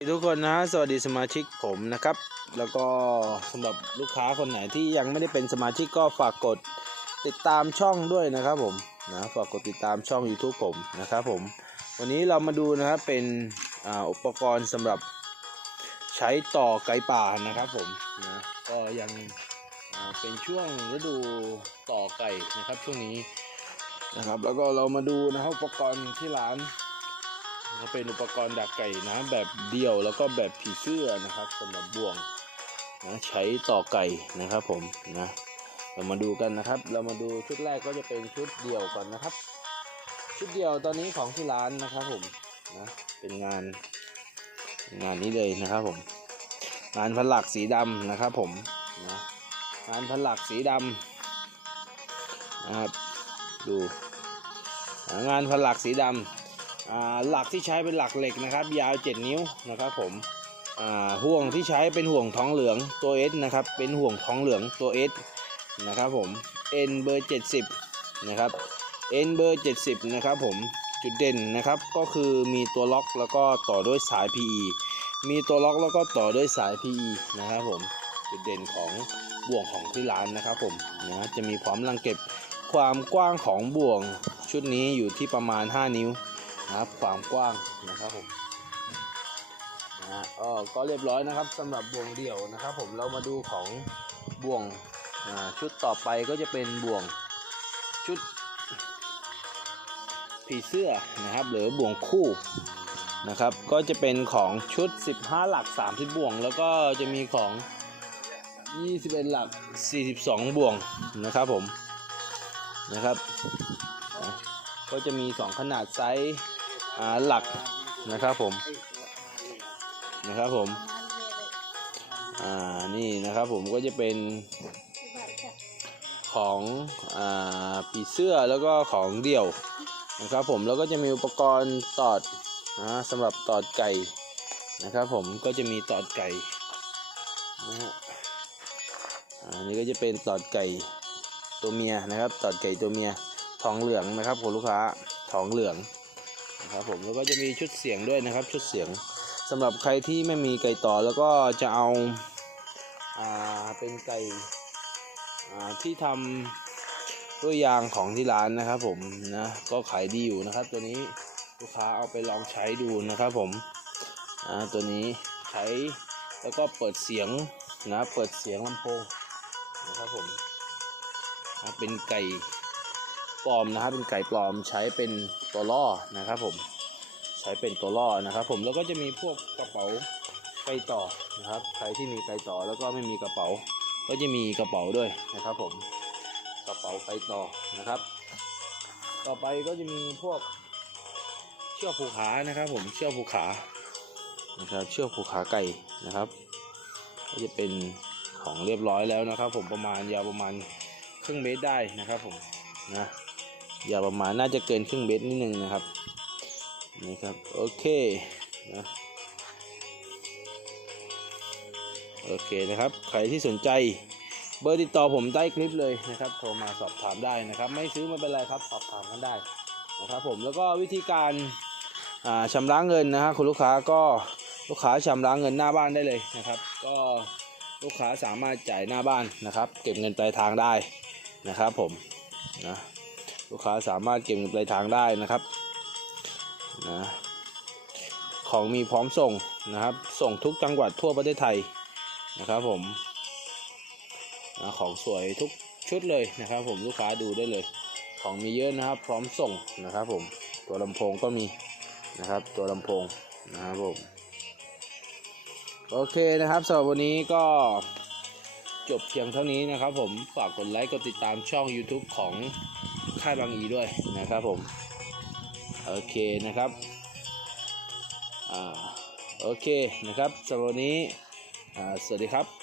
ทุกคนนะสวัสดีสมาชิกผมนะครับ แล้วก็สำหรับลูกค้าคนไหนที่ยังไม่ได้เป็นสมาชิกก็ฝากกดติดตามช่องด้วยนะครับผมนะฝากกดติดตามช่อง YouTube ผมนะครับผม วันนี้เรามาดูนะครับเป็นอ,อุปกรณ์สำหรับใช้ต่อไก่ป่านะครับผมนะก็ยังเป็นช่วงฤดูต่อไก่นะครับช่วงนี้นะครับ แล้วก็เรามาดูนะครับอุปกรณ์ที่ร้าน ก็เป็นอุปกรณ์ดักไก่นะแบบเดี่ยวแล้วก็แบบผีเสื้อนะครับสำหรับบ่วงนะใช้ต่อไก่นะครับผมนะเรามาดูกันนะครับ เรามาดูชุดแรกก็จะเป็นชุดเดี่ยวก่อนนะครับ ชุดเดี่ยวตอนนี้ของที่ร้านนะครับผมนะเป็นงานงานนี้เลยนะครับผม งานผลักสีดำนะครับผมนะงานผลักสีดำนะครับดูงานผลักสีดำอ่า หลักที่ใช้เป็นหลักเหล็กนะครับ ยาว 7 นิ้วนะครับผมห่วงที่ใช้เป็นห่วงท้องเหลืองตัว S นะครับ เป็นห่วงท้องเหลืองตัว S นะครับผม N เบอร์ 70 นะครับ N เบอร์ 70 นะครับผม จุดเด่นนะครับก็คือมีตัวล็อกแล้วก็ต่อด้วยสาย PE มีตัวล็อกแล้วก็ต่อด้วยสาย PE นะครับผม จุดเด่นของบ่วงของที่ร้านนะครับผมนะจะมีพร้อมรังเก็บความกว้างของบ่วงชุดนี้อยู่ที่ประมาณ 5 นิ้ว นะครับความกว้างนะครับผมนะฮะก็ก็เรียบร้อยนะครับสำหรับบ่วงเดี่ยวนะครับ ผมเรามาดูของบ่วงชุดต่อไปก็จะเป็นบ่วงชุดผีเสื้อนะครับ หรือบ่วงคู่นะครับ ก็จะเป็นของชุด 15 หลัก 30 บ่วง แล้วก็จะมีของ 21 หลัก 42 บ่วงนะครับผมนะครับ ก็จะมี 2 ขนาดไซส์ หลักนะครับผมนะครับผมอ่านี่นะครับผมก็จะเป็นของอ่าปีเสื้อแล้วก็ของเดี่ยวนะครับผมแล้วก็จะมีอุปกรณ์ตอดนะสำหรับตอดไก่นะครับผมก็จะมีตอดไก่นะฮะอันนี้ก็จะเป็นตอดไก่ตัวเมียนะครับ ตอดไก่ตัวเมียทองเหลืองนะครับคุณลูกค้าทองเหลือง ครับผมแล้วก็จะมีชุดเสียงด้วยนะครับ ชุดเสียงสำหรับใครที่ไม่มีไก่ต่อแล้วก็จะเอาอ่าเป็นไก่อ่าที่ทำด้วยางของที่ร้านนะครับผมนะก็ขายดีอยู่นะครับ ตัวนี้ลูกค้าเอาไปลองใช้ดูนะครับผมอ่าตัวนี้ใช้แล้วก็เปิดเสียงนะเปิดเสียงลำโพงนะครับผมเป็นไก่ปลอมนะครับเป็นไก่ปลอมใช้เป็น ตัวล่อนะครับผมใช้เป็นตัวล่อนะครับ ผมแล้วก็จะมีพวกกระเป๋าไก่ต่อนะครับ ใครที่มีไก่ต่อแล้วก็ไม่มีกระเป๋า ก็จะมีกระเป๋าด้วยนะครับ ผมกระเป๋าไก่ต่อนะครับ ต่อไปก็จะมีพวกเชือกผูกขานะครับ ผมเชือกผูกขานะครับ เชือกผูกขาไก่นะครับ ก็จะเป็นของเรียบร้อยแล้วนะครับ ผมประมาณยาวประมาณครึ่งเมตรได้นะครับ ผมนะ อย่าประมาณน่าจะเกินครึ่งเมตรนิดนึงนะครับนี่ครับโอเคนะโอเคนะครับใครที่สนใจเบอร์ติดต่อผมใต้คลิปเลยนะครับโทรมาสอบถามได้นะครับ ไม่ซื้อไม่เป็นไรครับสอบถามกันได้นะครับผมแล้วก็วิธีการอ่าชำระเงินนะฮะคุณลูกค้าก็ลูกค้าชำระเงินหน้าบ้านได้เลยนะครับ ก็ลูกค้าสามารถจ่ายหน้าบ้านนะครับ เก็บเงินปลายทางได้นะครับผมนะ ลูกค้าสามารถเก็บเงินปลายทางได้นะครับนะของมีพร้อมส่งนะครับ ส่งทุกจังหวัดทั่วประเทศไทยนะครับผมนะของสวยทุกชุดเลยนะครับ ผมลูกค้าดูได้เลย ของมีเยอะนะครับ พร้อมส่งนะครับ ผมตัวลำโพงก็มีนะครับ ตัวลำโพงนะครับผมโอเคนะครับสำหรับวันนี้ก็จบเพียงเท่านี้นะครับ ผมฝากกดไลค์กดติดตามช่อง YouTube ของ ค่ายบางอีด้วยนะครับผม โอเคนะครับอ่าโอเคนะครับสำหรับวันนี้สวัสดีครับ